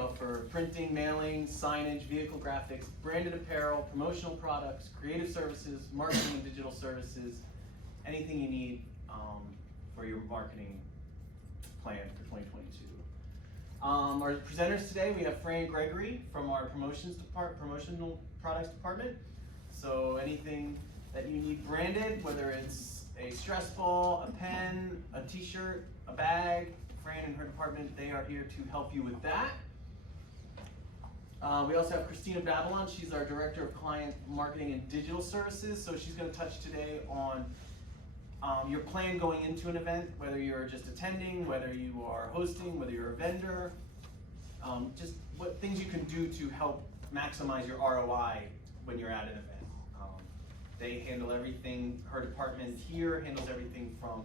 offer printing, mailing, signage, vehicle graphics, branded apparel, promotional products, creative services, marketing and digital services, anything you need for your marketing plan for 2022. Our presenters today, we have Fran Gregory from our promotional products department. So anything that you need branded, whether it's a stress ball, a pen, a t-shirt, a bag, Fran and her department, they are here to help you with that. We also have Christina Babylon. She's our Director of Client Marketing and Digital Services. So she's going to touch today on your plan going into an event, whether you're just attending, whether you are hosting, whether you're a vendor, just what things you can do to help maximize your ROI when you're at an event. They handle everything, her department here handles everything from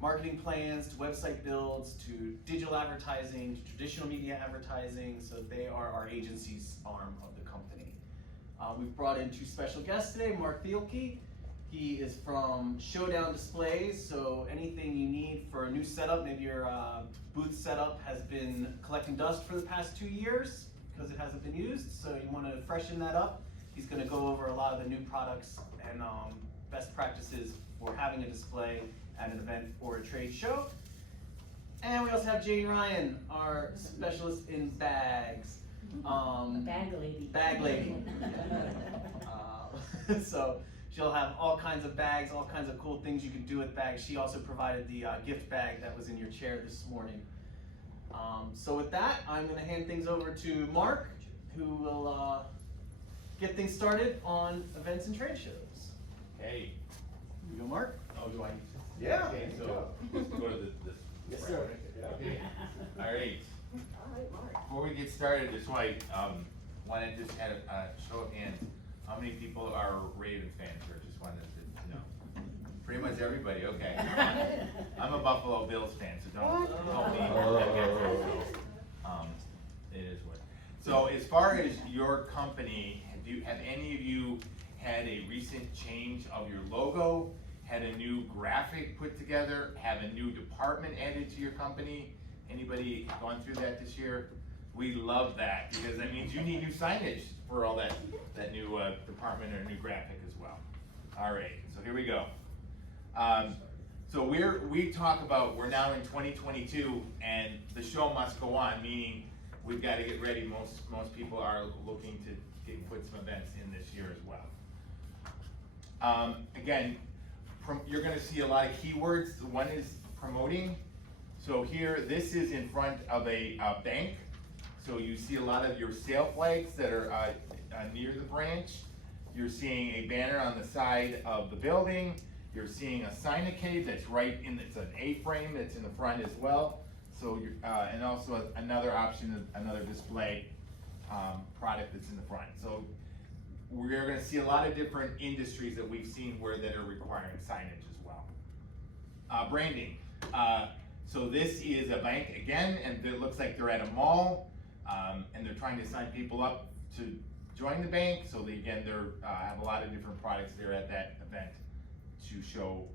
marketing plans to website builds to digital advertising to traditional media advertising. So they are our agency's arm of the company. We've brought in two special guests today, Mark Thielke. He is from Showdown Displays, so anything you need for a new setup, maybe your booth setup has been collecting dust for the past 2 years because it hasn't been used, so you want to freshen that up. He's going to go over a lot of the new products and best practices for having a display at an event or a trade show. And we also have Jane Ryan, our specialist in bags. Bag lady. Bag lady. So she'll have all kinds of bags, all kinds of cool things you can do with bags. She also provided the gift bag that was in your chair this morning. So with that, I'm going to hand things over to Mark, who will get things started on events and trade shows. Hey. You go, Mark? Oh, do I? Yeah. Okay, so let's go to this. Yes, sir. Okay. All right. All right, Mark. Before we get started, just want to just have a show of hands. How many people are Ravens fans here? Just wanted to know. Pretty much everybody. Okay. I'm a Buffalo Bills fan, so don't be. It is what. So as far as your company, have any of you had a recent change of your logo? Had a new graphic put together? Have a new department added to your company? Anybody gone through that this year? We love that because that means you need new signage for all that new department or new graphic as well. All right, so here we go. So we talk about we're now in 2022 and the show must go on, meaning we've got to get ready. Most people are looking to put some events in this year as well. Again, you're going to see a lot of keywords. One is promoting. So here, this is in front of a bank. So you see a lot of your sale flags that are near the branch. You're seeing a banner on the side of the building. You're seeing a Signage that's right in, it's an A-frame that's in the front as well. So, and also another option, another display product that's in the front. So we're going to see a lot of different industries that we've seen that are requiring signage as well. Branding. So this is a bank again, and it looks like they're at a mall, and they're trying to sign people up to join the bank. So they again, have a lot of different products there at that event to show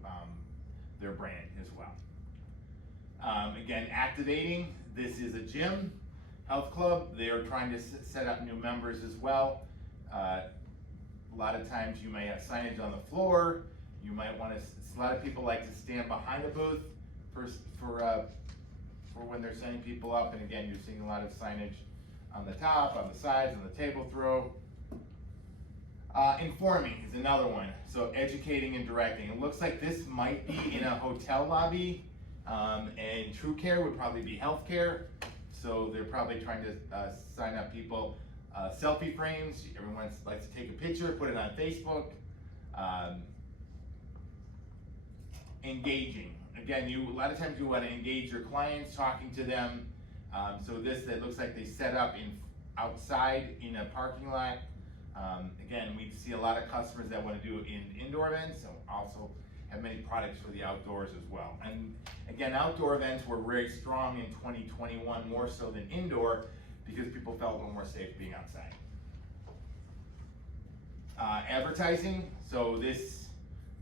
their brand as well. Again, activating. This is a gym, health club. They are trying to set up new members as well. A lot of times you may have signage on the floor. You might want to. A lot of people like to stand behind a booth for when they're sending people up. And again, you're seeing a lot of signage on the top, on the sides, on the table throw. Informing is another one. So educating and directing. It looks like this might be in a hotel lobby, and True Care would probably be healthcare. So they're probably trying to sign up people. Selfie frames, everyone likes to take a picture, put it on Facebook. Engaging. Again, a lot of times you want to engage your clients, talking to them. So it looks like they set up outside in a parking lot. Again, we see a lot of customers that want to do in indoor events, so also have many products for the outdoors as well. And again, outdoor events were very strong in 2021, more so than indoor, because people felt a little more safe being outside. Advertising, so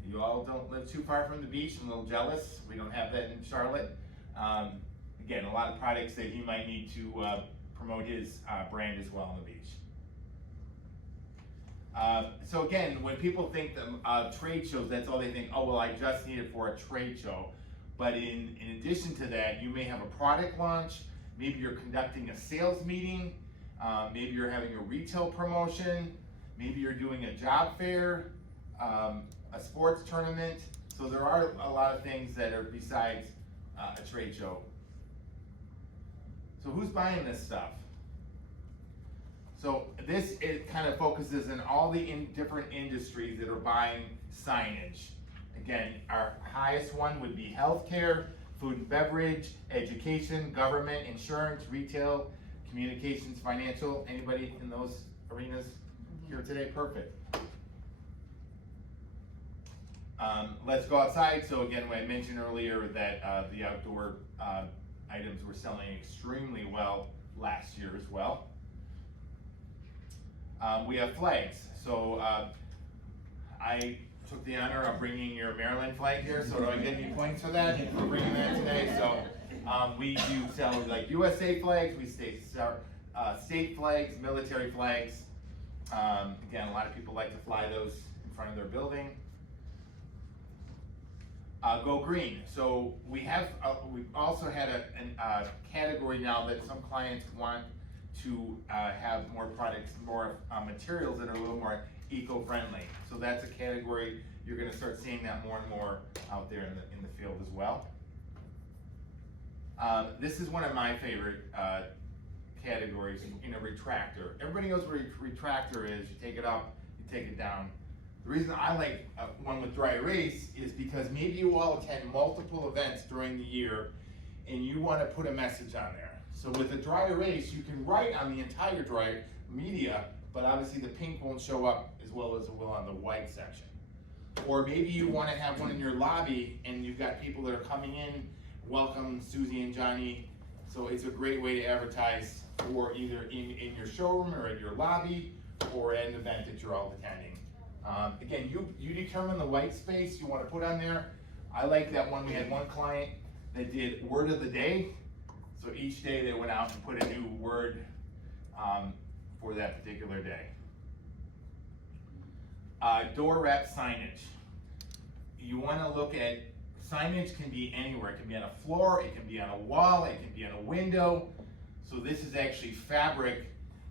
you all don't live too far from the beach. I'm a little jealous. We don't have that in Charlotte. Again, a lot of products that you might need to promote his brand as well on the beach. So again, when people think of trade shows, that's all they think, oh, well, I just need it for a trade show. But in addition to that, you may have a product launch, maybe you're conducting a sales meeting, maybe you're having a retail promotion, maybe you're doing a job fair, a sports tournament. So there are a lot of things that are besides a trade show. So who's buying this stuff? So this, it kind of focuses in all the different industries that are buying signage. Again, our highest one would be healthcare, food and beverage, education, government, insurance, retail, communications, financial. Anybody in those arenas here today? Perfect. Let's go outside. So again, when I mentioned earlier that the outdoor items were selling extremely well last year as well. We have flags. So I took the honor of bringing your Maryland flag here. So do I get any points for that, for bringing that today? So we do sell like USA flags, we state flags, military flags. Again, a lot of people like to fly those in front of their building. Go green. So we have, we've also had a category now that some clients want to have more products, more materials that are a little more eco-friendly. So that's a category, you're gonna start seeing that more and more out there in the field as well. This is one of my favorite categories in a retractor. Everybody knows what a retractor is. You take it up, you take it down. The reason I like one with dry erase is because maybe you all attend multiple events during the year and you want to put a message on there. So with a dry erase, you can write on the entire dry media, but obviously the pink won't show up as well as it will on the white section. Or maybe you want to have one in your lobby and you've got people that are coming in, welcome Susie and Johnny. So it's a great way to advertise for either in your showroom or in your lobby or at an event that you're all attending. Again, you determine the white space you want to put on there. I like that one. We had one client that did word of the day. So each day they went out and put a new word for that particular day. Door wrap signage. You want to look at, signage can be anywhere. It can be on a floor, it can be on a wall, it can be on a window. So this is actually fabric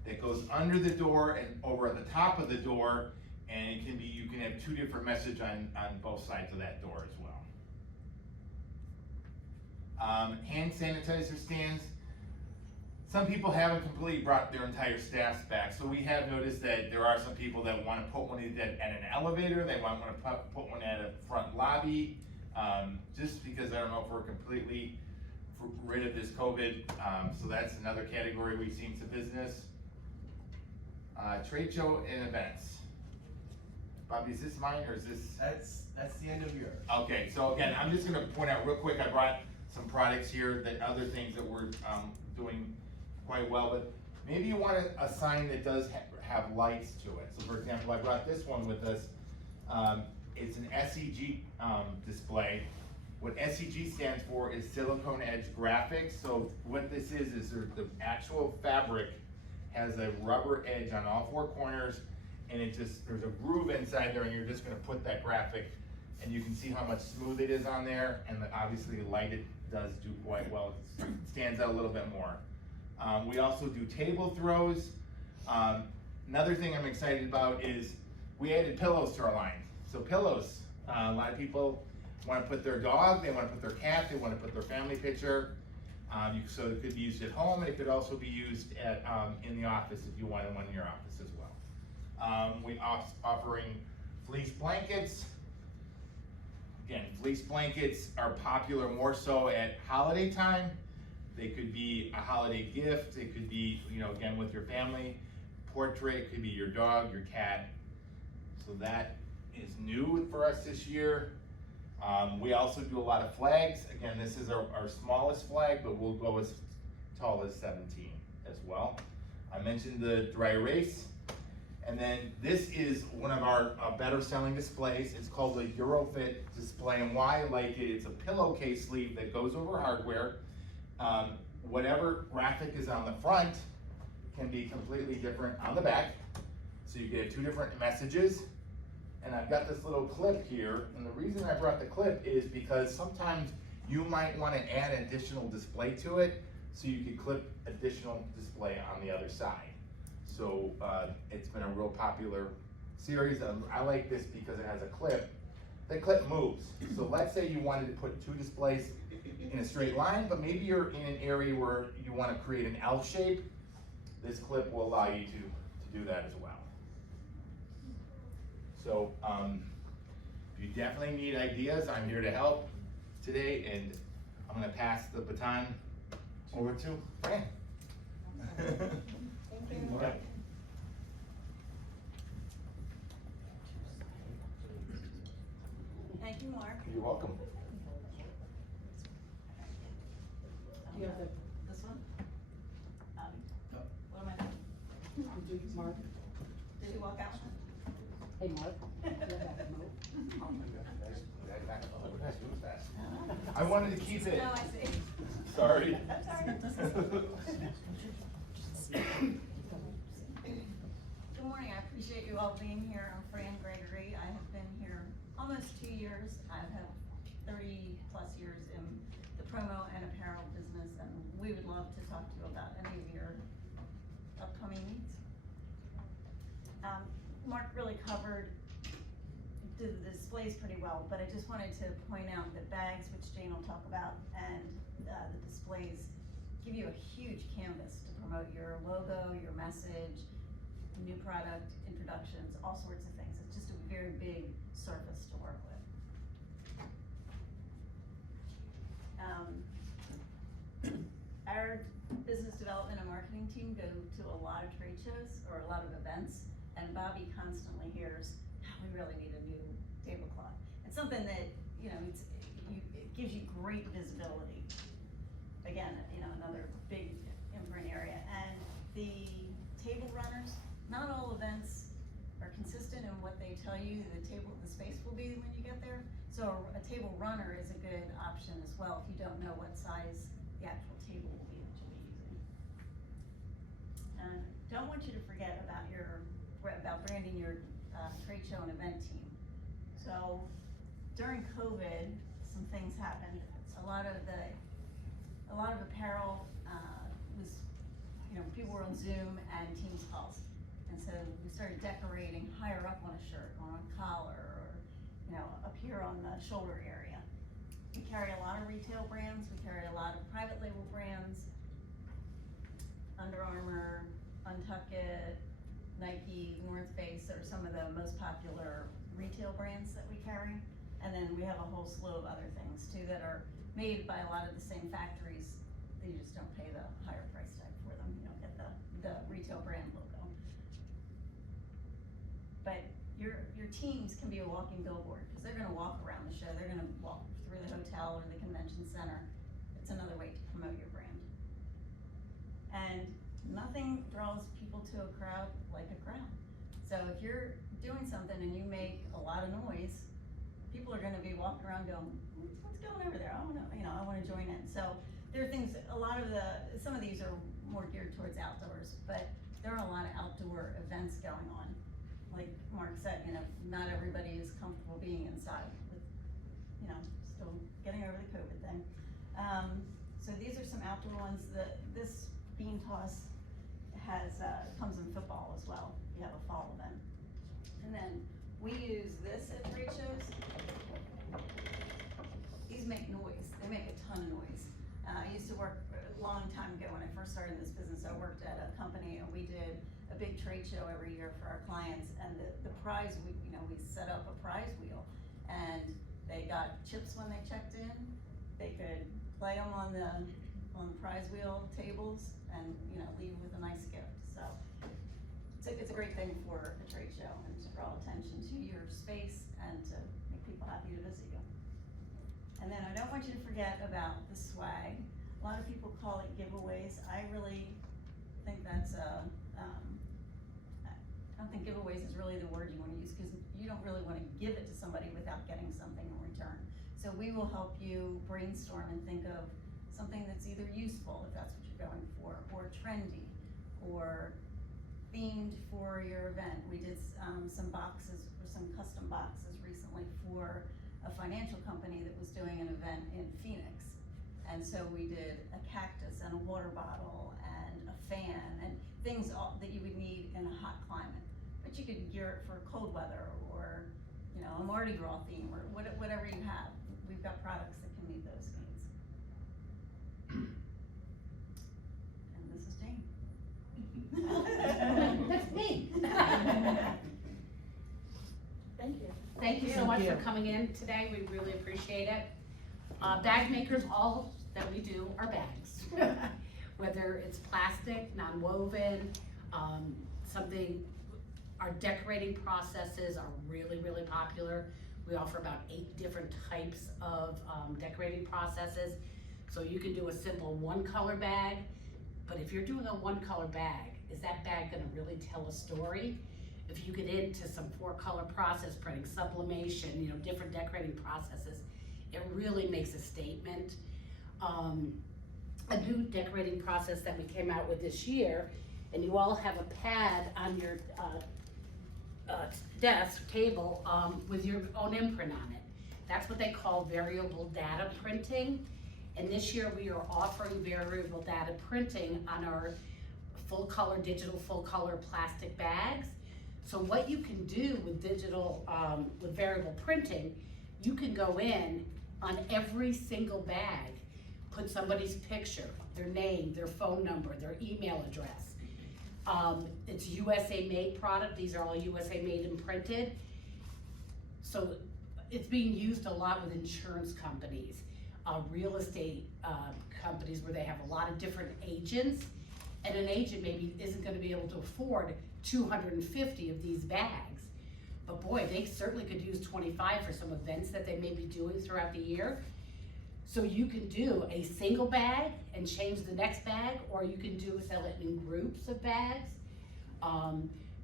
that goes under the door and over at the top of the door, and it can be, you can have two different messages on both sides of that door as well. Hand sanitizer stands. Some people haven't completely brought their entire staffs back, so we have noticed that there are some people that want to put one at an elevator, they want to put one at a front lobby, just because I don't know if we're completely rid of this COVID, so that's another category we've seen some business. Trade show and events. Bobby, is this mine or is this? That's the end of yours. Okay, so again, I'm just gonna point out real quick, I brought some products here, that other things that we're doing quite well, but maybe you want a sign that does have lights to it. So for example, I brought this one with us. It's an SEG display. What SEG stands for is silicone edge graphics. So what this is the actual fabric has a rubber edge on all four corners, and there's a groove inside there, and you're just gonna put that graphic, and you can see how much smooth it is on there, and obviously the light it does do quite well. It stands out a little bit more. We also do table throws. Another thing I'm excited about is we added pillows to our line. So pillows, a lot of people want to put their dog, they want to put their cat, they want to put their family picture. So it could be used at home, and it could also be used in the office if you wanted one in your office as well. We offering fleece blankets. Again, fleece blankets are popular more so at holiday time. They could be a holiday gift. It could be, again, with your family portrait. It could be your dog, your cat. So that is new for us this year. We also do a lot of flags. Again, this is our smallest flag, but we'll go as tall as 17 as well. I mentioned the dry erase. And then this is one of our better selling displays. It's called the Eurofit display, and why I like it, it's a pillowcase sleeve that goes over hardware. Whatever graphic is on the front can be completely different on the back. So you get two different messages. And I've got this little clip here, and the reason I brought the clip is because sometimes you might want to add additional display to it, so you could clip additional display on the other side. So it's been a real popular series. I like this because it has a clip. The clip moves. So let's say you wanted to put two displays in a straight line, but maybe you're in an area where you want to create an L shape. This clip will allow you to do that as well. So if you definitely need ideas, I'm here to help today, and I'm going to pass the baton over to Fran. Thank you. Okay. Thank you, Mark. You're welcome. Do you have the, This one? No. What am I doing? did you, Mark? Did you walk out? Hey, Mark. Do you have that remote? I wanted to keep it. No, I see. Sorry. That's all right. Good morning, I appreciate you all being here. I'm Fran Gregory. I have been here almost 2 years. I've had 30 plus years in the promo and apparel business, and we would love to talk to you about any of your upcoming needs. Mark really covered the displays pretty well, but I just wanted to point out that bags, which Jane will talk about, and the displays give you a huge canvas to promote your logo, your message, new product introductions, all sorts of things. It's just a very big surface to work with. Our business development and marketing team go to a lot of trade shows or a lot of events, and Bobby constantly hears, we really need a new tablecloth. It's something that, you know, it gives you great visibility. Again, you know, another big imprint area. And the table runners, not all events are consistent in what they tell you the space will be when you get there. So a table runner is a good option as well if you don't know what size the actual table will be that you'll be using. And don't want you to forget about branding your trade show and event team. So during COVID, some things happened. A lot of apparel was, you know, people were on Zoom and Teams calls. And so we started decorating higher up on a shirt or on a collar or, you know, up here on the shoulder area. We carry a lot of retail brands. We carry a lot of private label brands. Under Armour, Untuckit, Nike, North Face are some of the most popular retail brands that we carry. And then we have a whole slew of other things too that are made by a lot of the same factories. You just don't pay the higher price tag for them. You don't get the retail brand logo. But your teams can be a walking billboard because they're gonna walk around the show. They're gonna walk through the hotel or the convention center. It's another way to promote your brand. And nothing draws people to a crowd like a crowd. So if you're doing something and you make a lot of noise, people are gonna be walking around going, what's going over there? I wanna join in. So there are things, some of these are more geared towards outdoors, but there are a lot of outdoor events going on. Like Mark said, you know, not everybody is comfortable being inside with, you know, still getting over the COVID thing. So these are some outdoor ones. This bean toss comes in football as well. You have a fall event. And then we use this at trade shows. These make noise. They make a ton of noise. I used to work a long time ago when I first started in this business. I worked at a company and we did a big trade show every year for our clients. And the prize, we set up a prize wheel and they got chips when they checked in. They could play them on the prize wheel tables and, you know, leave with a nice gift. So it's a great thing for a trade show and to draw attention to your space and to make people happy to visit you. And then I don't want you to forget about the swag. A lot of people call it giveaways. I really think that's I don't think giveaways is really the word you want to use because you don't really want to give it to somebody without getting something in return. So we will help you brainstorm and think of something that's either useful, if that's what you're going for, or trendy, or themed for your event. We did, some boxes, or some custom boxes recently for a financial company that was doing an event in Phoenix. And so we did a cactus and a water bottle and a fan and things that you would need in a hot climate. But you could gear it for cold weather or, you know, a Mardi Gras theme or whatever you have. We've got products that can meet those needs. And this is Jane. That's me. Thank you. Thank you so Thank much you. for coming in today, we really appreciate it. Bag makers, all that we do are bags. Whether it's plastic, non-woven, our decorating processes are really, really popular. We offer about 8 different types of decorating processes. So you can do a simple one-color bag, but if you're doing a one-color bag, is that bag gonna really tell a story? If you get into some 4-color process printing, sublimation, you know, different decorating processes, it really makes a statement. A new decorating process that we came out with this year, and you all have a pad on your desk, table, with your own imprint on it. That's what they call variable data printing. And this year we are offering variable data printing on our full color, digital full color plastic bags. So what you can do with digital, with variable printing, you can go in on every single bag, put somebody's picture, their name, their phone number, their email address. It's USA made product, these are all USA made and printed. So it's being used a lot with insurance companies, real estate companies where they have a lot of different agents, and an agent maybe isn't gonna be able to afford 250 of these bags. But boy, they certainly could use 25 for some events that they may be doing throughout the year. So you can do a single bag and change the next bag, or you can sell it in groups of bags.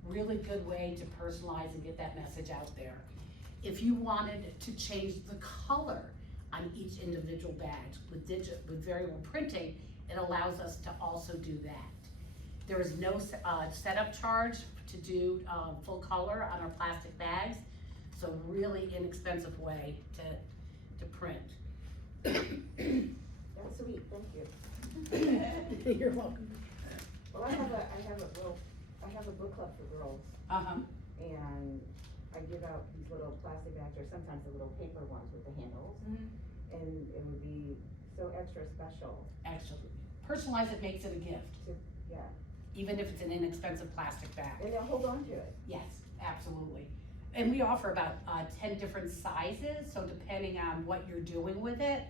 Really good way to personalize and get that message out there. If you wanted to change the color on each individual bag with variable printing, it allows us to also do that. There is no setup charge to do full color on our plastic bags, so really inexpensive way to print. That's sweet, thank you. You're welcome. Well, I have a book club for girls, and I give out these little plastic bags, or sometimes the little paper ones with the handles, and it would be so extra special. Actually, personalize it, makes it a gift, Yeah, even if it's an inexpensive plastic bag. and they'll hold on to it. Yes, absolutely. And we offer about 10 different sizes, so depending on what you're doing with it,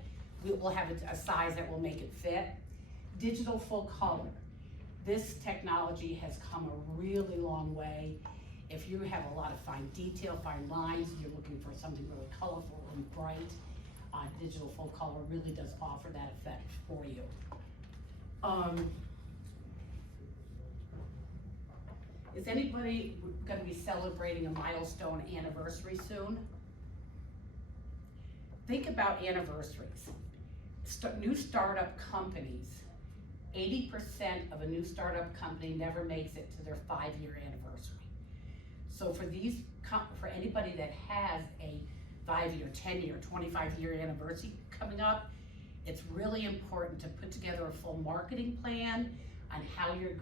we will have a size that will make it fit. Digital full color. This technology has come a really long way. If you have a lot of fine detail, fine lines, you're looking for something really colorful and bright, digital full color really does offer that effect for you. Is anybody gonna be celebrating a milestone anniversary soon? Think about anniversaries. New startup companies, 80% of a new startup company never makes it to their 5-year anniversary. So for anybody that has a 5-year, 10-year, 25-year anniversary coming up, it's really important to put together a full marketing plan on what you're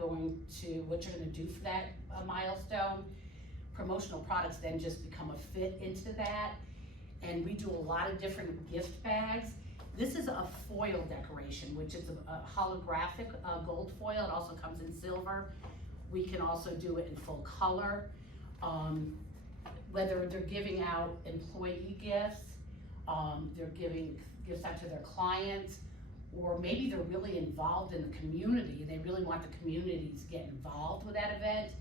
gonna do for that milestone. Promotional products then just become a fit into that. And we do a lot of different gift bags. This is a foil decoration, which is a holographic gold foil. It also comes in silver. We can also do it in full color. Whether they're giving out employee gifts, they're giving gifts out to their clients, or maybe they're really involved in the community and they really want the community to get involved with that event.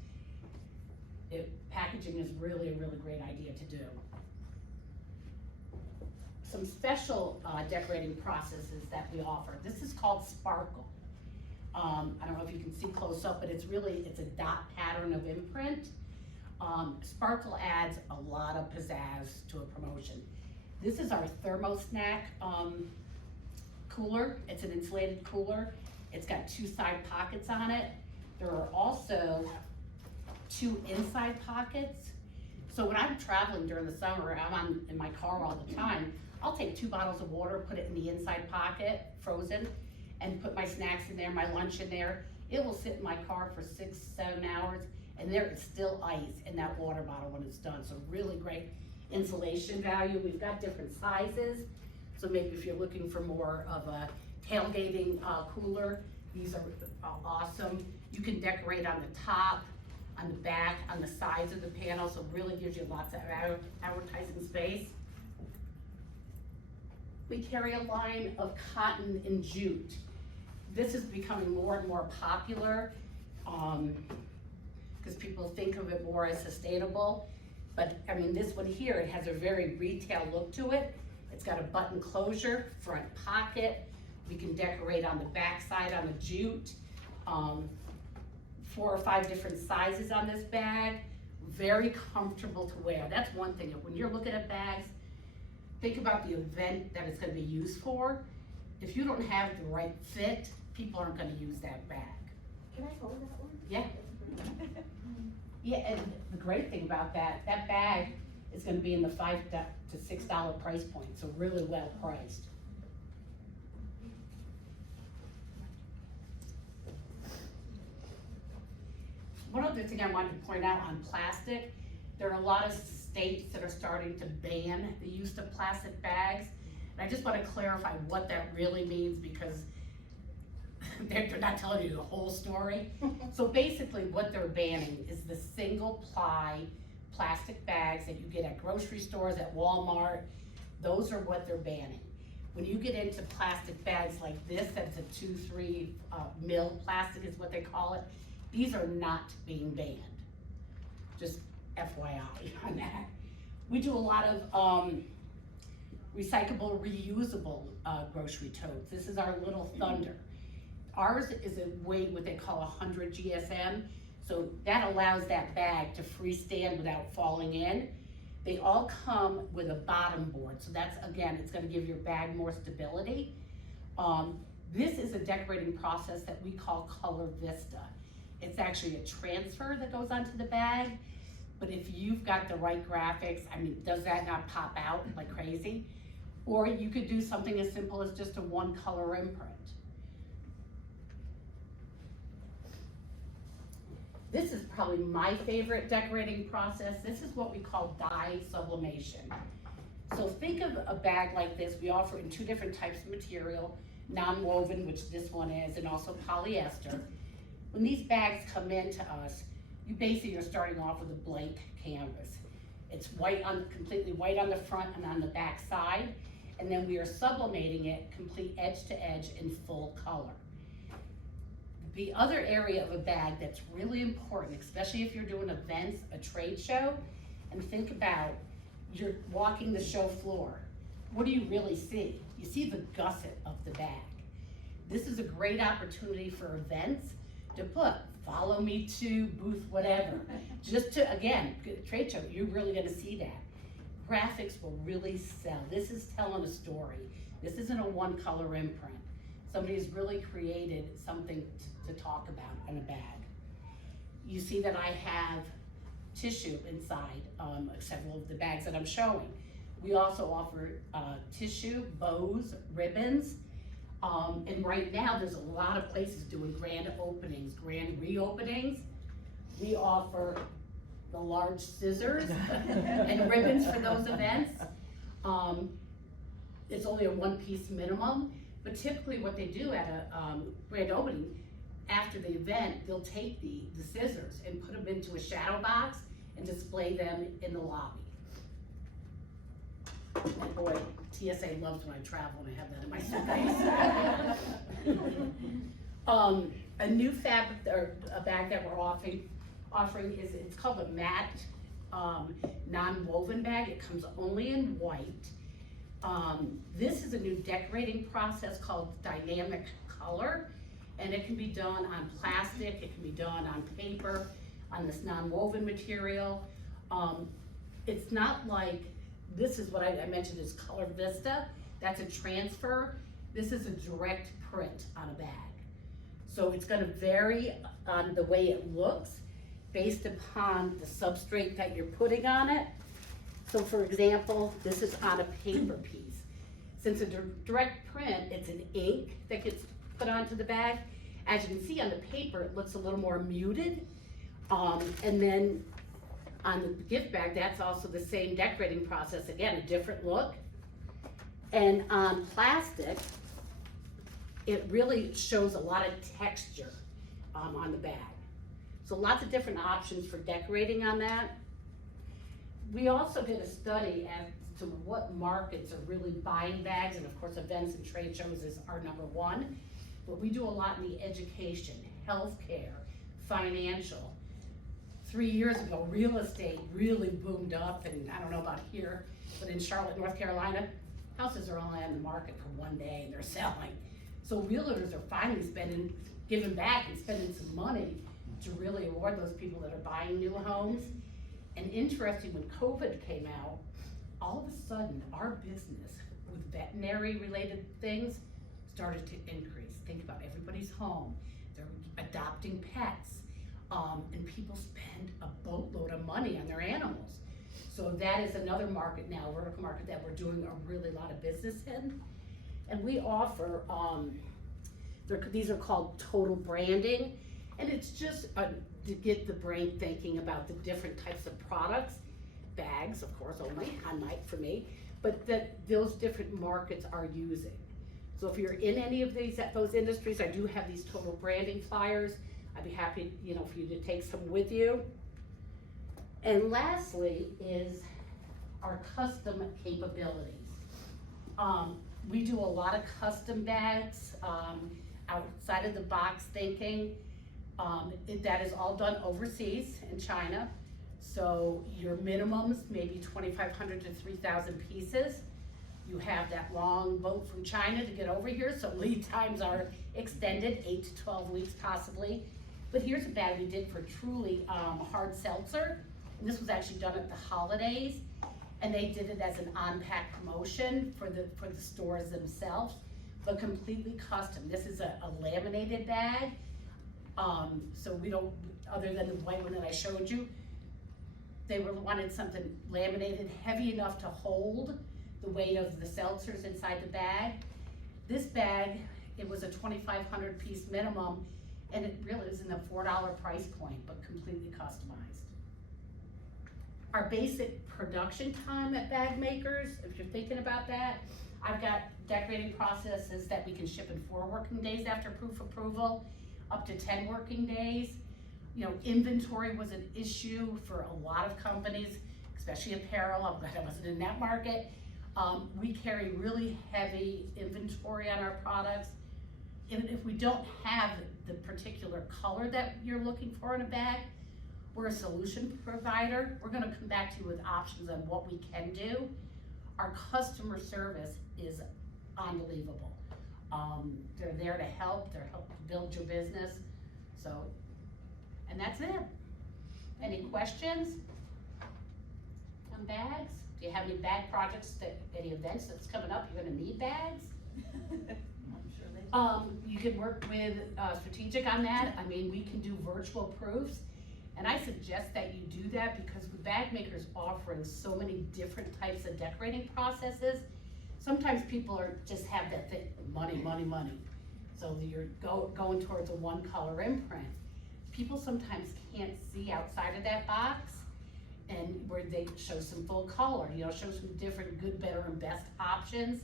Packaging is really a really great idea to do. Some special decorating processes that we offer. This is called Sparkle. I don't know if you can see close up, but it's a dot pattern of imprint. Sparkle adds a lot of pizzazz to a promotion. This is our thermo snack cooler. It's an insulated cooler. It's got 2 side pockets on it. There are all 2 inside pockets. So when I'm traveling during the summer, I'm in my car all the time, I'll take 2 bottles of water, put it in the inside pocket, frozen, and put my snacks in there, my lunch in there. It will sit in my car for 6-7 hours, and there is still ice in that water bottle when it's done. So really great insulation value. We've got different sizes. So maybe if you're looking for more of a tailgating cooler, these are awesome. You can decorate on the top, on the back, on the sides of the panel, so it really gives you lots of advertising space. We carry a line of cotton and jute. This is becoming more and more popular because people think of it more as sustainable. But I mean, this one here, it has a very retail look to it. It's got a button closure, front pocket. We can decorate on the back side on the jute. 4 or 5 different sizes on this bag. Very comfortable to wear. That's one thing. When you're looking at bags, think about the event that it's going to be used for. If you don't have the right fit, people aren't going to use that bag. Can I hold that one? Yeah. Yeah, and the great thing about that bag is going to be in the $5 to $6 price point, so really well priced. One other thing I wanted to point out on plastic, there are a lot of states that are starting to ban the use of plastic bags. And I just want to clarify what that really means, because they're not telling you the whole story. So basically what they're banning is the single ply plastic bags that you get at grocery stores, at Walmart. Those are what they're banning. When you get into plastic bags like this, that's a 2-3 mil plastic is what they call it. These are not being banned. Just FYI on that. We do a lot of recyclable, reusable grocery totes. This is our little Thunder. Ours is a weight what they call 100 GSM, so that allows that bag to freestand without falling in. They all come with a bottom board, so that's, again, it's gonna give your bag more stability. This is a decorating process that we call Color Vista. It's actually a transfer that goes onto the bag, but if you've got the right graphics, I mean, does that not pop out like crazy? Or you could do something as simple as just a 1-color imprint. This is probably my favorite decorating process. This is what we call dye sublimation. So think of a bag like this. We offer in 2 different types of material, non-woven, which this one is, and also polyester. When these bags come in to us, you basically are starting off with a blank canvas. It's white completely white on the front and on the back side, and then we are sublimating it complete edge to edge in full color. The other area of a bag that's really important, especially if you're doing events, a trade show, and think about, you're walking the show floor. What do you really see? You see the gusset of the bag. This is a great opportunity for events to put, follow me to booth whatever. Just to, again, trade show, you're really gonna see that. Graphics will really sell. This is telling a story. This isn't a 1-color imprint. Somebody's really created something to talk about in a bag. You see that I have tissue inside several of the bags that I'm showing. We also offer tissue, bows, ribbons, and right now there's a lot of places doing grand openings, grand reopenings. We offer the large scissors and ribbons for those events. It's only a 1-piece minimum, but typically what they do at a grand opening, after the event, they'll take the scissors and put them into a shadow box and display them in the lobby. And boy, TSA loves when I travel and I have that in my suitcase. A new fabric, or a bag that we're offering is, it's called a matte non-woven bag. It comes only in white. This is a new decorating process called dynamic color, and it can be done on plastic, it can be done on paper, on this non-woven material. It's not like, this is what I mentioned is Color Vista. That's a transfer. This is a direct print on a bag. So it's gonna vary on the way it looks based upon the substrate that you're putting on it. So for example, this is on a paper piece. Since it's a direct print, it's an ink that gets put onto the bag. As you can see on the paper, it looks a little more muted. And then on the gift bag, that's also the same decorating process. Again, a different look. And on plastic, it really shows a lot of texture on the bag. So lots of different options for decorating on that. We also did a study as to what markets are really buying bags, and of course events and trade shows is our number one. But we do a lot in the education, healthcare, financial. 3 years ago, real estate really boomed up, and I don't know about here, but in Charlotte, North Carolina, houses are only on the market for one day and they're selling. So realtors are finally giving back and spending some money to really reward those people that are buying new homes. And interesting, when COVID came out, all of a sudden our business with veterinary related things started to increase. Think about everybody's home, they're adopting pets, and people spend a boatload of money on their animals. So that is another market now, vertical market that we're doing a really lot of business in. And we offer, these are called total branding, and it's just to get the brain thinking about the different types of products, bags, of course, only on night for me, but that those different markets are using. So if you're in any of those industries, I do have these total branding flyers. I'd be happy, for you to take some with you. And lastly is our custom capabilities. We do a lot of custom bags, outside of the box thinking. That is all done overseas in China. So your minimums maybe 2,500 to 3,000 pieces. You have that long boat from China to get over here, so lead times are extended, 8 to 12 weeks possibly. But here's a bag we did for Truly hard seltzer. And this was actually done at the holidays, and they did it as an on-pack promotion for the stores themselves, but completely custom. This is a laminated bag, so we don't, other than the white one that I showed you, they wanted something laminated, heavy enough to hold the weight of the seltzers inside the bag. This bag, it was a 2,500 piece minimum, and it really is in the $4 price point, but completely customized. Our basic production time at bag makers, if you're thinking about that, I've got decorating processes that we can ship in 4 working days after proof approval, up to 10 working days. Inventory was an issue for a lot of companies, especially apparel. I'm glad I wasn't in that market. We carry really heavy inventory on our products. Even if we don't have the particular color that you're looking for in a bag, we're a solution provider. We're gonna come back to you with options on what we can do. Our customer service is unbelievable. They're there to help, build your business. So, and that's it. Any questions on bags? Do you have any bag projects, any events that's coming up, you're gonna need bags? I'm sure they do. You can work with Strategic on that. I mean, we can do virtual proofs. And I suggest that you do that because with bag makers offering so many different types of decorating processes, sometimes people just have that thing, money. So you're going towards a one color imprint. People sometimes can't see outside of that box, and where they show some full color, show some different good, better, and best options.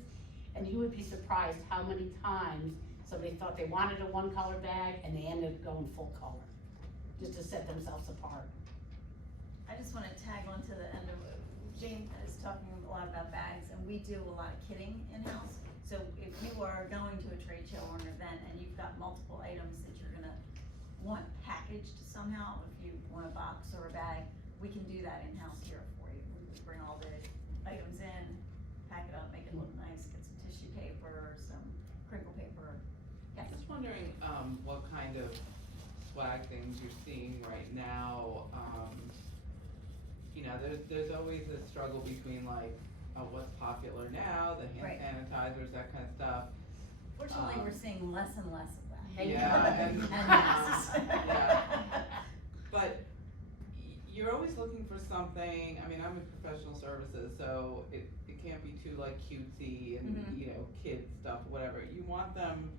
And you would be surprised how many times somebody thought they wanted a one color bag and they ended up going full color, just to set themselves apart. I just want to tag on to the end of it. Jane is talking a lot about bags, and we do a lot of kitting in-house. So if you are going to a trade show or an event and you've got multiple items that you're gonna want packaged somehow, if you want a box or a bag, we can do that in-house here for you. We would bring all the items in, pack it up, make it look nice, get some tissue paper, some crinkle paper. Yes. Just wondering what kind of swag things you're seeing right now. There's always a struggle between what's popular now, the hand Right. sanitizers, that kind of stuff. Fortunately, we're seeing less and less of that. Yeah, and masks. yeah. But always looking for something, I mean, I'm in professional services, so it can't be too like cutesy and, you know, kid stuff, whatever. You want them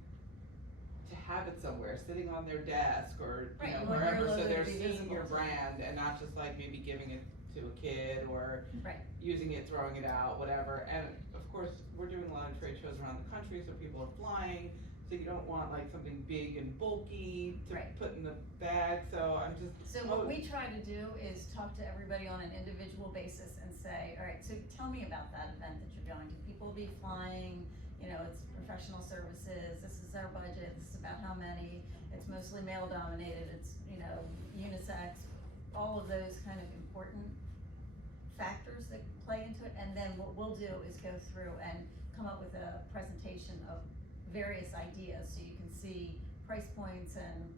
to have it somewhere, sitting on their desk or, you Right, know, you want your wherever, so logo they're to be seeing visible your to them. brand and not just like maybe giving it to a kid or Right. using it, throwing it out, whatever. And of course, we're doing a lot of trade shows around the country, so people are flying, so you don't want like something big and bulky to Right. put in the bag, so I'm just. So what we try to do is talk to everybody on an individual basis and say, all right, so tell me about that event that you're going to. People will be flying, you know, it's professional services, this is our budget, this is about how many, it's mostly male dominated, it's, you know, unisex, all of those kind of important factors that play into it. And then what we'll do is go through and come up with a presentation of various ideas, so you can see price points and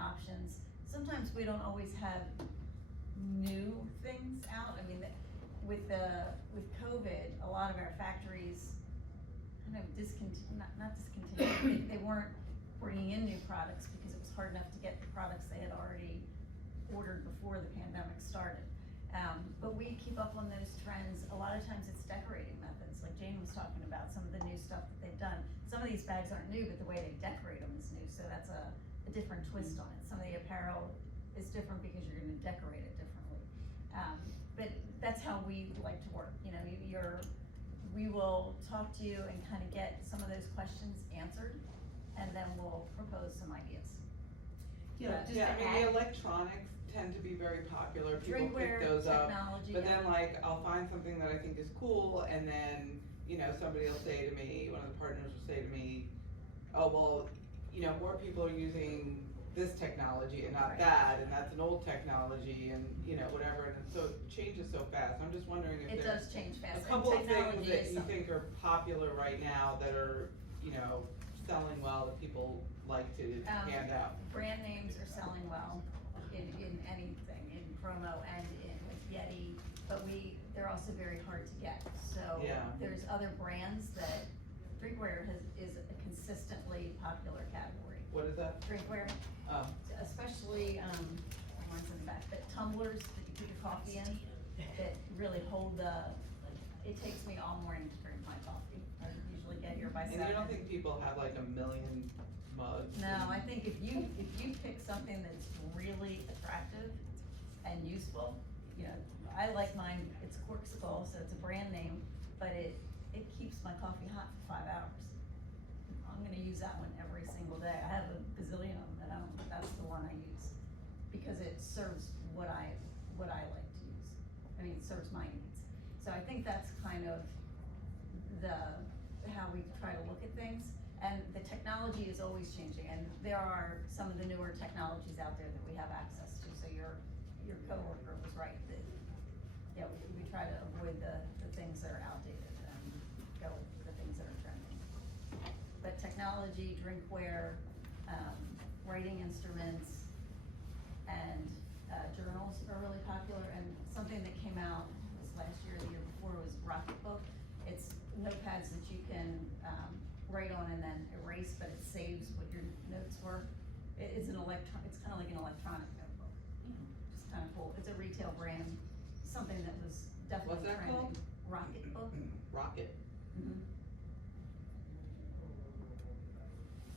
options. Sometimes we don't always have new things out. I mean, with COVID, a lot of our factories kind of not discontinued, they weren't bringing in new products because it was hard enough to get the products they had already ordered before the pandemic started. But we keep up on those trends. A lot of times it's decorating methods, like Jane was talking about, some of the new stuff that they've done. Some of these bags aren't new, but the way they decorate them is new, so that's a different twist on it. Some of the apparel is different because you're gonna decorate it differently. But that's how we like to work, you know, we will talk to you and kind of get some of those questions answered, and then we'll propose some ideas. Yeah, just Yeah, to I mean, add, the electronics tend to be very popular, people Drinkware, pick those up. technology. But then like, I'll find something that I think is cool, and then, you know, somebody will say to me, one of the partners will say to me, oh, well, you know, more people are using this technology and not Right. that, and that's an old technology, and, you know, whatever, and so it changes so fast. I'm just wondering if It there's does change a fast, and couple of things technology that is you something. think are popular right now that are, you know, selling well, that people like to hand out. Brand names are selling well in anything, in promo and in with Yeti, but they're also very hard to get. So Yeah. there's other brands that drinkware is a consistently popular category. What is that? Drinkware, Oh, especially, ones in the back, but tumblers that you put your coffee in, that really hold it takes me all morning to drink my coffee. I usually get here by and 7. you don't think people have like a million mugs? No, I think if you pick something that's really attractive and useful, you know, I like mine, it's Corksicle, so it's a brand name, but it keeps my coffee hot for 5 hours. I'm gonna use that one every single day. I have a bazillion of them at home, but that's the one I use, because it serves what I like to use. I mean, it serves my needs. So I think that's kind of how we try to look at things. And the technology is always changing, and there are some of the newer technologies out there that we have access to, so your coworker was right, that, yeah, we try to avoid the things that are outdated and go with the things that are trending. But technology, drinkware, writing instruments, and journals are really popular, and something that came out this last year, the year before, was Rocketbook. It's notepads that you can write on and then erase, but it saves what your notes were. It's kind of like an electronic notebook. Just kind of cool. It's a retail brand, something that was definitely What's that trending. called? Rocketbook. Rocket. Mhm.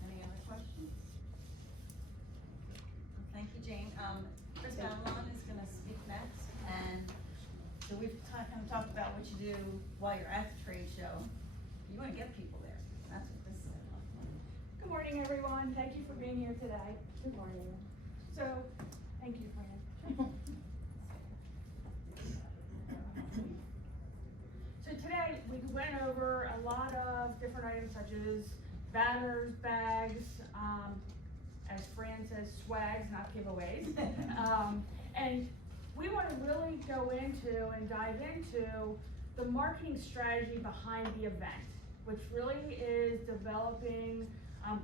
Any other questions? Thank you, Jane. Chris Avalon is gonna speak next, and so we've kind of talked about what you do while you're at the trade show. You wanna get people there, that's what this is about. Good morning, everyone. Thank you for being here today. Good morning. So, thank you, Fran. So today, we went over a lot of different items such as banners, bags, as Fran says, swags, not giveaways. And we want to really go into and dive into the marketing strategy behind the event, which really is developing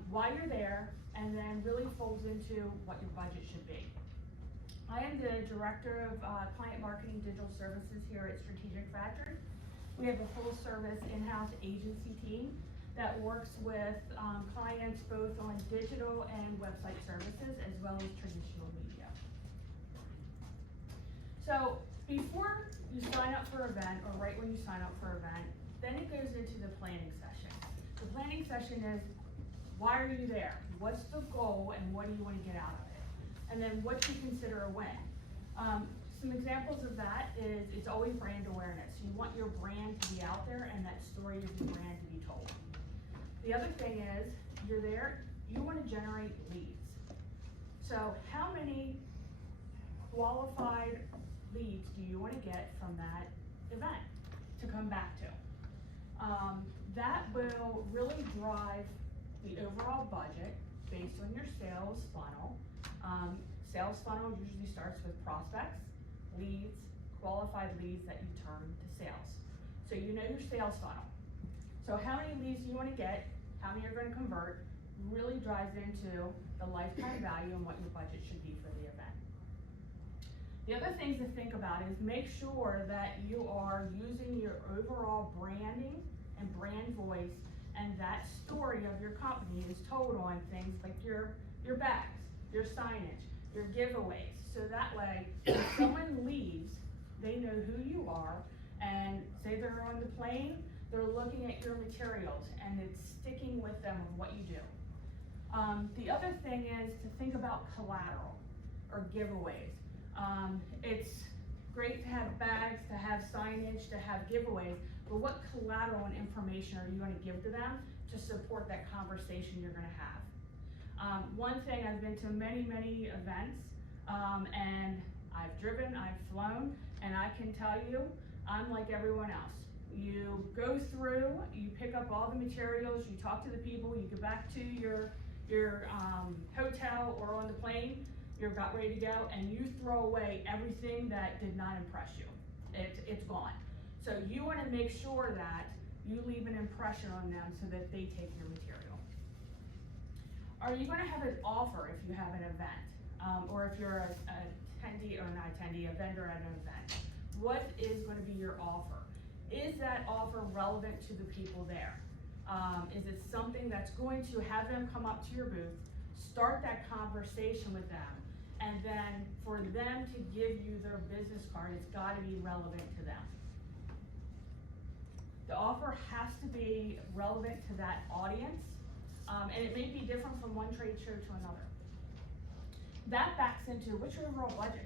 why you're there, and then really folds into what your budget should be. I am the Director of Client Marketing Digital Services here at Strategic Factors. We have a full service in-house agency team that works with clients both on digital and website services, as well as traditional media. So So before you sign up for an event, or right when you sign up for an event, then it goes into the planning session. The planning session is, why are you there? What's the goal and what do you want to get out of it? And then what do you consider a win? Some examples of that is, it's always brand awareness. You want your brand to be out there and that story of your brand to be told. The other thing is, you're there, you want to generate leads. So how many qualified leads do you want to get from that event to come back to? That will really drive the overall budget based on your sales funnel. Sales funnel usually starts with prospects, leads, qualified leads that you turn to sales. So you know your sales funnel. So how many leads do you want to get, how many are going to convert, really drives into the lifetime value and what your budget should be for the event. The other things to think about is make sure that you are using your overall branding and brand voice, and that story of your company is told on things like your bags, your signage, your giveaways. So that way, if someone leaves, they know who you are, and say they're on the plane, they're looking at your materials, and it's sticking with them on what you do. The other thing is to think about collateral or giveaways. It's great to have bags, to have signage, to have giveaways, but what collateral and information are you going to give to them to support that conversation you're going to have? One thing, I've been to many, many events, and I've driven, I've flown, and I can tell you, I'm like everyone else. You go through, you pick up all the materials, you talk to the people, you get back to your hotel or on the plane, you're about ready to go, and you throw away everything that did not impress you. It's gone. So you want to make sure that you leave an impression on them so that they take your material. Are you going to have an offer if you have an event? Or if you're an attendee, or not attendee, a vendor at an event? What is going to be your offer? Is that offer relevant to the people there? Is it something that's going to have them come up to your booth, start that conversation with them, and then for them to give you their business card, it's got to be relevant to them. The offer has to be relevant to that audience, and it may be different from one trade show to another. That backs into, what's your overall budget?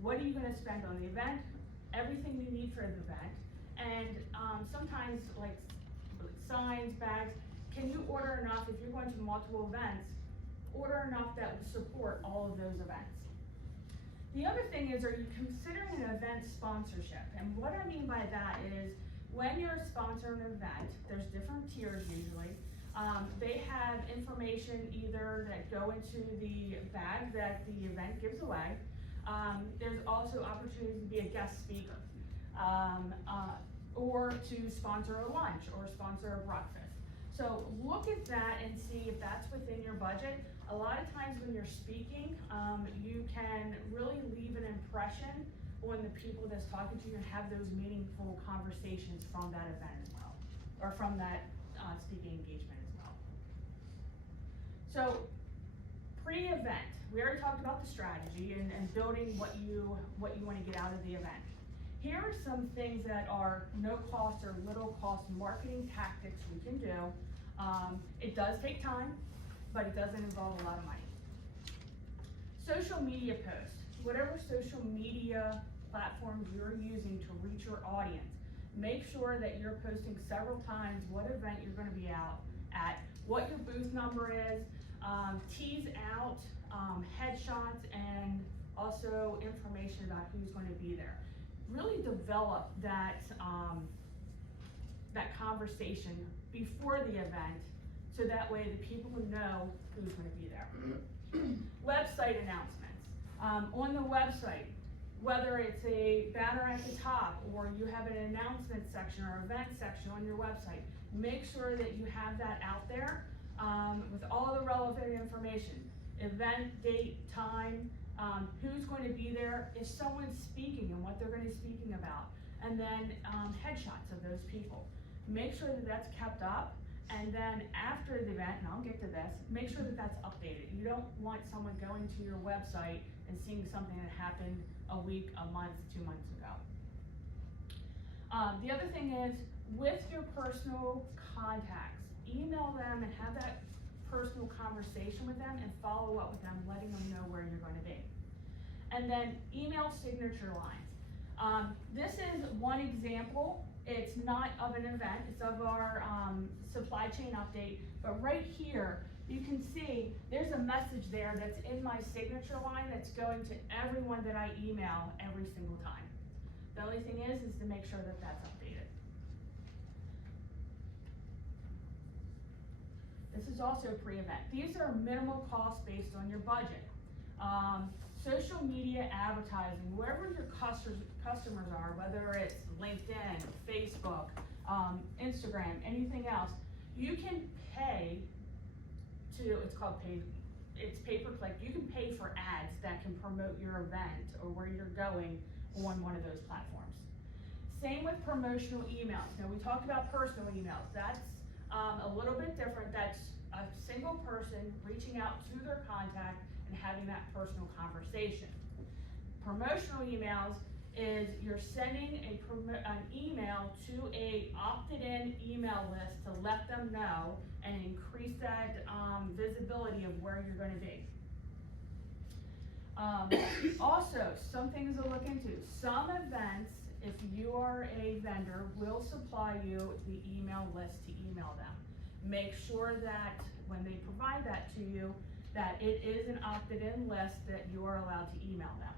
What are you going to spend on the event? Everything you need for the event. And sometimes, like signs, bags, can you order enough, if you're going to multiple events, order enough that will support all of those events? The other thing is, are you considering an event sponsorship? And what I mean by that is, when you're sponsoring an event, there's different tiers usually. They have information either that go into the bag that the event gives away. There's also opportunities to be a guest speaker, or to sponsor a lunch or sponsor a breakfast. So look at that and see if that's within your budget. A lot of times when you're speaking, you can really leave an impression on the people that's talking to you and have those meaningful conversations from that event as well, or from that speaking engagement as well. So pre-event, we already talked about the strategy and building what you want to get out of the event. Here are some things that are no cost or little cost marketing tactics we can do. It does take time, but it doesn't involve a lot of money. Social media posts, whatever social media platforms you're using to reach your audience, make sure that you're posting several times what event you're going to be out at, what your booth number is, tease out headshots, and also information about who's going to be there. Really develop that that conversation before the event, so that way the people know who's going to be there. Website announcements. On the website, whether it's a banner at the top or you have an announcement section or event section on your website, make sure that you have that out there with all the relevant information. Event, date, time, who's going to be there, if someone's speaking and what they're going to be speaking about, and then headshots of those people. Make sure that that's kept up, and then after the event, and I'll get to this, make sure that that's updated. You don't want someone going to your website and seeing something that happened a week, a month, 2 months ago. The other thing is, with your personal contacts, email them and have that personal conversation with them and follow up with them, letting them know where you're going to be. And then email signature lines. This is one example. It's not of an event, it's of our supply chain update, but right here, you can see there's a message there that's in my signature line that's going to everyone that I email every single time. The only thing is to make sure that that's updated. This is also pre-event. These are minimal costs based on your budget. Social media advertising, wherever your customers are, whether it's LinkedIn, Facebook, Instagram, anything else, you can pay to, it's called it's pay-per-click. You can pay for ads that can promote your event or where you're going on one of those platforms. Same with promotional emails. Now, we talked about personal emails. That's a little bit different. That's a single person reaching out to their contact and having that personal conversation. Promotional emails is you're sending an email to a opted-in email list to let them know and increase that visibility of where you're going to be. Also, some things to look into. Some events, if you are a vendor, will supply you the email list to email them. Make sure that when they provide that to you, that it is an opted-in list that you are allowed to email them.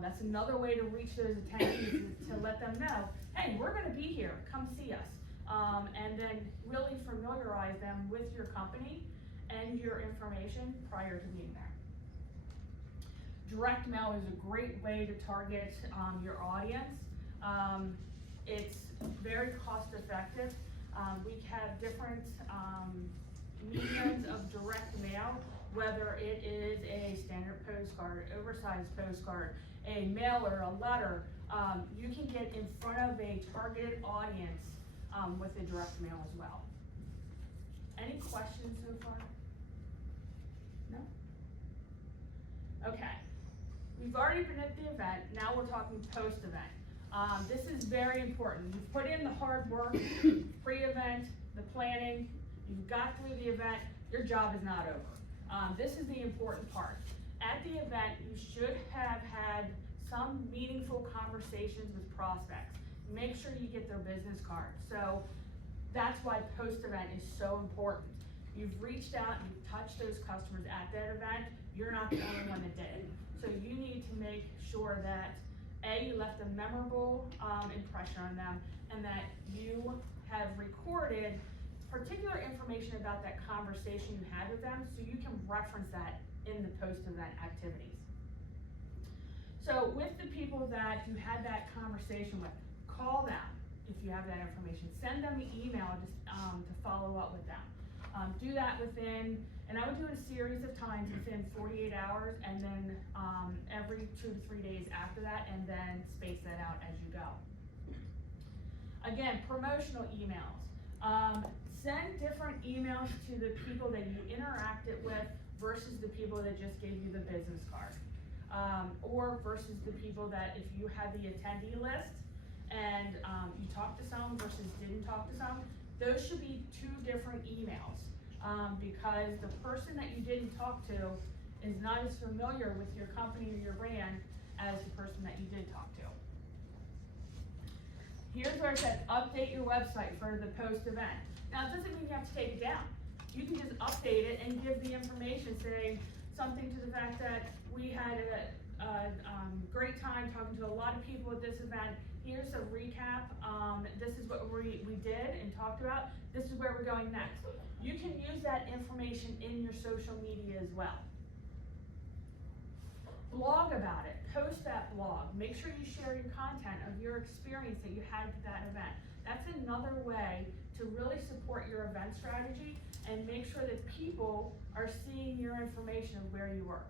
That's another way to reach those attendees is to let them know, hey, we're gonna be here, come see us. And then really familiarize them with your company and your information prior to being there. Direct mail is a great way to target your audience. It's very cost effective. We have different mediums of direct mail, whether it is a standard postcard, oversized postcard, a mailer, a letter. You can get in front of a targeted audience with a direct mail as well. Any questions so far? No? Okay. We've already been at the event, now we're talking post-event. This is very important. You've put in the hard work, pre-event, the planning, you've got through the event, your job is not over. This is the important part. At the event, you should have had some meaningful conversations with prospects. Make sure you get their business card. So that's why post-event is so important. You've reached out, you've touched those customers at that event, you're not the only one that did. So you need to make sure that A, you left a memorable impression on them, and that you have recorded particular information about that conversation you had with them, so you can reference that in the post-event activities. So with the people that you had that conversation with, call them if you have that information. Send them an email just to follow up with them. Do that within, and I would do it a series of times within 48 hours, and then every 2 to 3 days after that, and then space that out as you go. Again, promotional emails. Send different emails to the people that you interacted with versus the people that just gave you the business card. Or versus the people that, if you have the attendee list and you talked to some versus didn't talk to some, those should be 2 different emails because the person that you didn't talk to is not as familiar with your company or your brand as the person that you did talk to. Here's where it says update your website for the post-event. Now, it doesn't mean you have to take it down. You can just update it and give the information, saying something to the fact that we had a great time talking to a lot of people at this event. Here's a recap. This is what we did and talked about. This is where we're going next. You can use that information in your social media as well. Blog about it. Post that blog. Make sure you share your content of your experience that you had at that event. That's another way to really support your event strategy and make sure that people are seeing your information of where you were.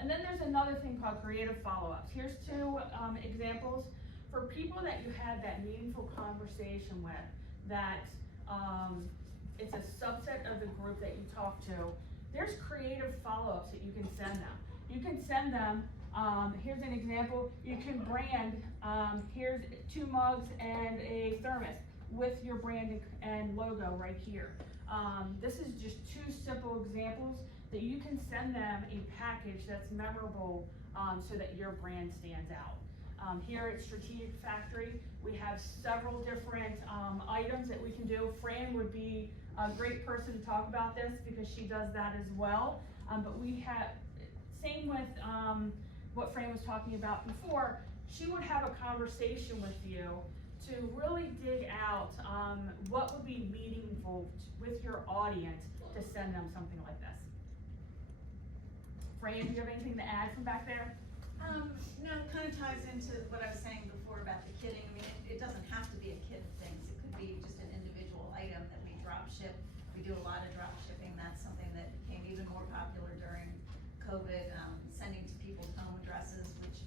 And then there's another thing called creative follow-ups. Here's 2 examples for people that you had that meaningful conversation with, that it's a subset of the group that you talked to. there's creative follow-ups that you can send them. You can send them, here's an example, you can brand, here's 2 mugs and a thermos with your brand and logo right here. This is just 2 simple examples that you can send them a package that's memorable, so that your brand stands out. Here at Strategic Factory, we have several different items that we can do. Fran would be a great person to talk about this because she does that as well. But we have, same with what Fran was talking about before, she would have a conversation with you to really dig out what would be meaningful with your audience to send them something like this. Fran, do you have anything to add from back there? No, it kind of ties into what I was saying before about the kitting. I mean, it doesn't have to be a kit of things. It could be just an individual item that we drop ship. We do a lot of drop shipping. That's something that became even more popular during COVID, sending to people's home addresses, which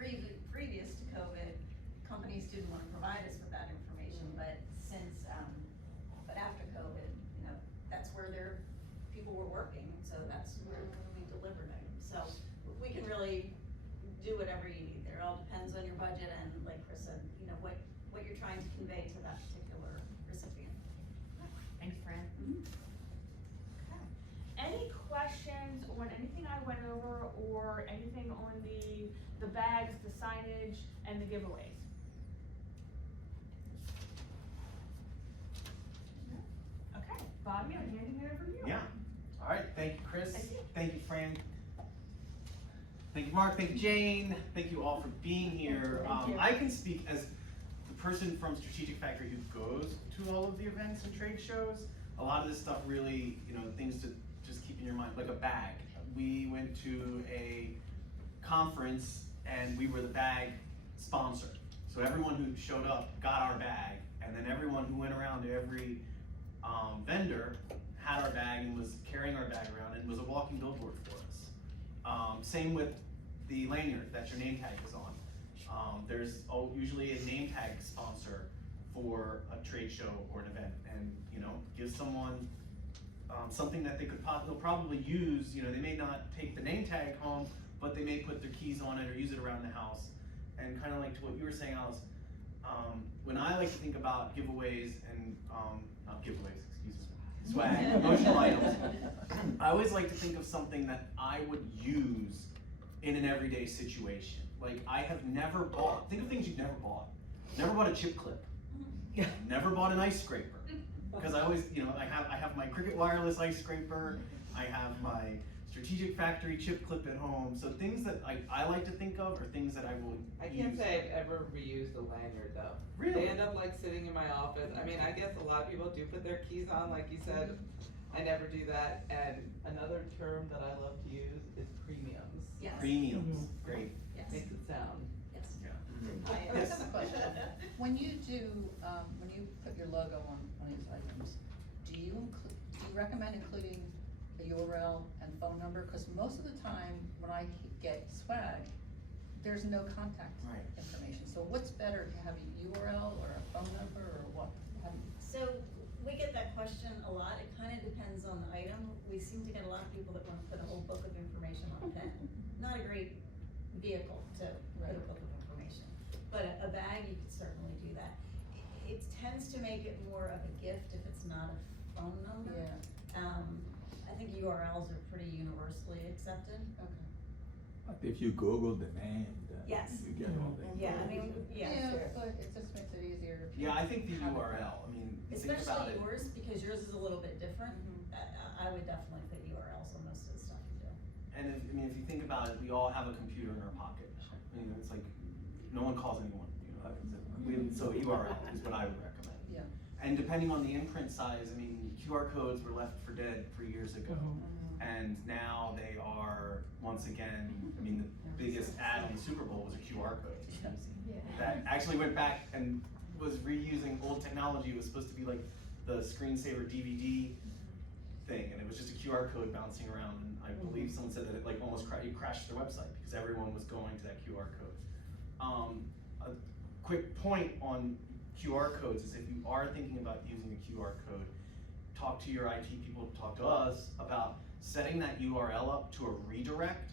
previous to COVID, companies didn't want to provide us with that information, but since, but after COVID, you know, that's where people were working, so that's where we delivered items. So we can really do whatever you need there. It all depends on your budget and, like Chris said, you know, what you're trying to convey to that particular recipient. Thanks, Fran. Mm-hmm. Okay. Any questions on anything I went over or anything on the bags, the signage, and the giveaways? Okay, Bobby, I'm handing it over to you. Yeah. All right. Thank you, Chris. Thank you. Thank you, Fran. Thank you, Mark. Thank you, Jane. Thank you all for being here. Thank you. I can speak as the person from Strategic Factory who goes to all of the events and trade shows. A lot of this stuff really, you know, things to just keep in your mind, like a bag. We went to a conference and we were the bag sponsor. So everyone who showed up got our bag, and then everyone who went around to every vendor had our bag and was carrying our bag around and was a walking billboard for us. Same with the lanyard that your name tag is on. There's usually a name tag sponsor for a trade show or an event, and you know, give someone something that they could they'll probably use. You know, they may not take the name tag home, but they may put their keys on it or use it around the house. And kind of like to what you were saying, Alice, when I like to think about giveaways and not giveaways, excuse me, swag, emotional items, I always like to think of something that I would use in an everyday situation. Like I have never bought, think of things you've never bought. Never bought a chip clip. Never bought an ice scraper. Because I always, you know, I have my Cricket wireless ice scraper. I have my Strategic Factory chip clip at home. So things that I like to think of are things that I will I use. can't say I've ever reused a lanyard though. Really? They end up like sitting in my office. I mean, I guess a lot of people do put their keys on, like you said. I never do that. And another term that I love to use is premiums. Yes. Premiums. Great. Yes. Makes it sound. Yes. Yeah. I have a question. When you put your logo on one of these items, do you recommend including a URL and phone number? Because most of the time, when I get swag, there's no contact Right. information. So what's better, to have a URL or a phone number or what? So we get that question a lot. It kind of depends on the item. We seem to get a lot of people that want to put a whole book of information on a pen. Not a great vehicle to put a book of information, but a bag, you could certainly do that. It tends to make it more of a gift if it's not a phone number. Yeah. I think URLs are pretty universally accepted. Okay. But if you Google the name, then Yes. you get all the. Yeah, I mean, yeah. But it just makes it easier. if you Yeah, I think the have it. URL. I mean, you think about Especially it. yours, because yours is a little bit different. Mhm. I would definitely put URLs on most of the stuff you do. And if you think about it, we all have a computer in our pocket. I mean, it's like no one calls anyone. You know, so URL is what I would recommend. Yeah. And depending on the imprint size, I mean, QR codes were left for dead 3 years ago, and now they are once again. I mean, the biggest ad on the Super Bowl was a QR code that actually went back and was reusing old technology. It was supposed to be like the screensaver DVD thing, and it was just a QR code bouncing around. And I believe someone said that it like almost crashed their website because everyone was going to that QR code. A quick point on QR codes is if you are thinking about using a QR code, talk to your IT people, talk to us about setting that URL up to a redirect,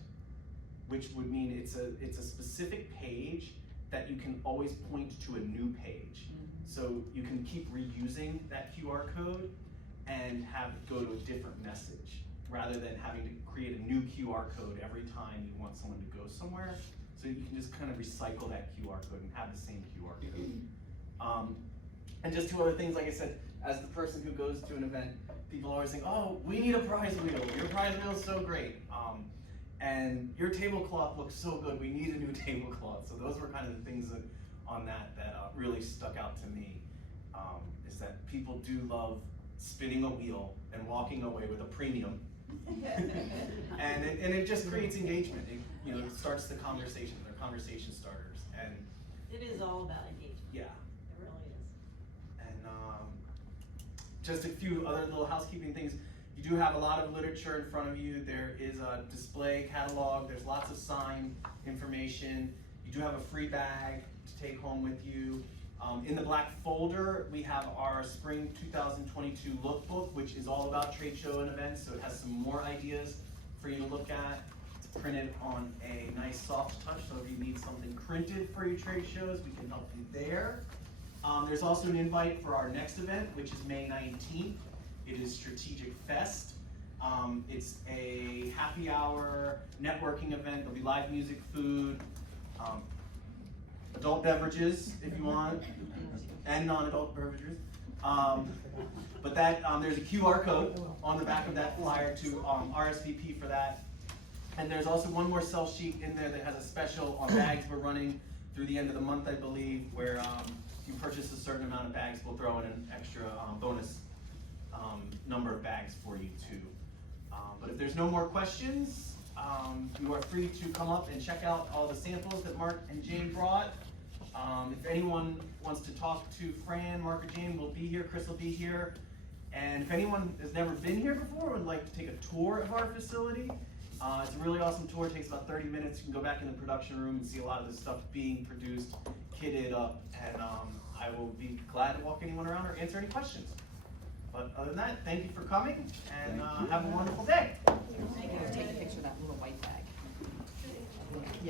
which would mean it's a specific page that you can always point to a new page. So you can keep reusing that QR code and have it go to a different message, rather than having to create a new QR code every time you want someone to go somewhere. So you can just kind of recycle that QR code and have the same QR code. And just two other things, like I said, as the person who goes to an event, people always think, oh, we need a prize wheel. Your prize wheel is so great. And your tablecloth looks so good. We need a new tablecloth. So those were kind of the things that really stuck out to me, is that people do love spinning a wheel and walking away with a premium. and it just creates engagement. It starts the conversation. They're conversation starters. And It is all about engagement. yeah. It really is. And just a few other little housekeeping things. You do have a lot of literature in front of you. There is a display catalog. There's lots of sign information. You do have a free bag to take home with you. In the black folder, we have our spring 2022 lookbook, which is all about trade show and events. So it has some more ideas for you to look at. It's printed on a nice soft touch. So if you need something printed for your trade shows, we can help you there. There's also an invite for our next event, which is May 19th. It is Strategic Fest. It's a happy hour networking event. There'll be live music, food, adult beverages if you want, and non-adult beverages. But there's a QR code on the back of that flyer to RSVP for that. And there's also one more sell sheet in there that has a special on bags we're running through the end of the month, I believe, where if you purchase a certain amount of bags, we'll throw in an extra bonus number of bags for you too. But if there's no more questions, you are free to come up and check out all the samples that Mark and Jane brought. If anyone wants to talk to Fran, Mark, or Jane, we'll be here. Chris will be here. And if anyone has never been here before and would like to take a tour of our facility, it's a really awesome tour. It takes about 30 minutes. You can go back in the production room and see a lot of the stuff being produced, kitted up, and I will be glad to walk anyone around or answer any questions. But other than that, thank you for coming, and have a wonderful day. Take a picture of that little white bag.